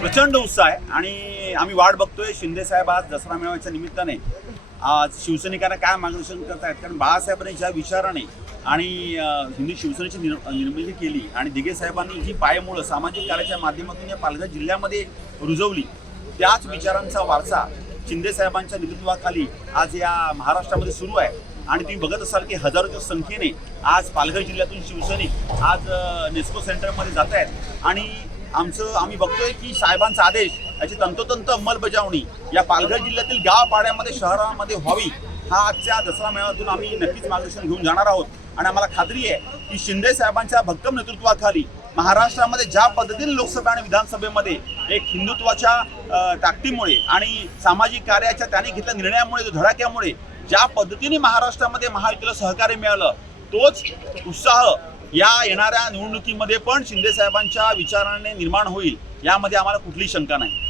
प्रचंड उत्साह आहे आणि आम्ही वाट बघतोय. शिंदे साहेब आज दसरा मेळाव्याच्या निमित्ताने. आज शिवसैनिकांना काय मार्गदर्शन करतायत? कारण बाळासाहेबांनी ज्या विचाराने आणि हिंदू शिवसेनेची निर् निर्मिती केली आणि दिघे साहेबांनी जी पायमुळं सामाजिक कार्याच्या माध्यमातून या पालघर जिल्ह्यामध्ये रुजवली त्याच विचारांचा वारसा शिंदे साहेबांच्या नेतृत्वाखाली आज या महाराष्ट्रामध्ये सुरू आहे. आणि तुम्ही बघत असाल की हजारोच्या संख्येने आज पालघर जिल्ह्यातून शिवसैनिक आज नेस्को सेंटरमध्ये जात आहेत. आणि आमचं आम्ही बघतोय की साहेबांचा आदेश याची तंतोतंत अंमलबजावणी या पालघर जिल्ह्यातील गावापाड्यामध्ये शहरामध्ये व्हावी हा आजच्या दसरा मेळाव्यातून आम्ही नक्कीच मार्गदर्शन घेऊन जाणार आहोत. आणि आम्हाला खात्री आहे की शिंदे साहेबांच्या भक्कम नेतृत्वाखाली महाराष्ट्रामध्ये ज्या पद्धतीने लोकसभा आणि विधानसभेमध्ये एक हिंदुत्वाच्या ताकदीमुळे आणि सामाजिक कार्याच्या त्याने घेतल्या निर्णयामुळे धडाक्यामुळे ज्या पद्धतीने महाराष्ट्रामध्ये महायुतीला सहकार्य मिळालं तोच उत्साह या येणाऱ्या निवडणुकीमध्ये पण शिंदे साहेबांच्या विचाराने निर्माण होईल यामध्ये आम्हाला कुठलीही शंका नाही.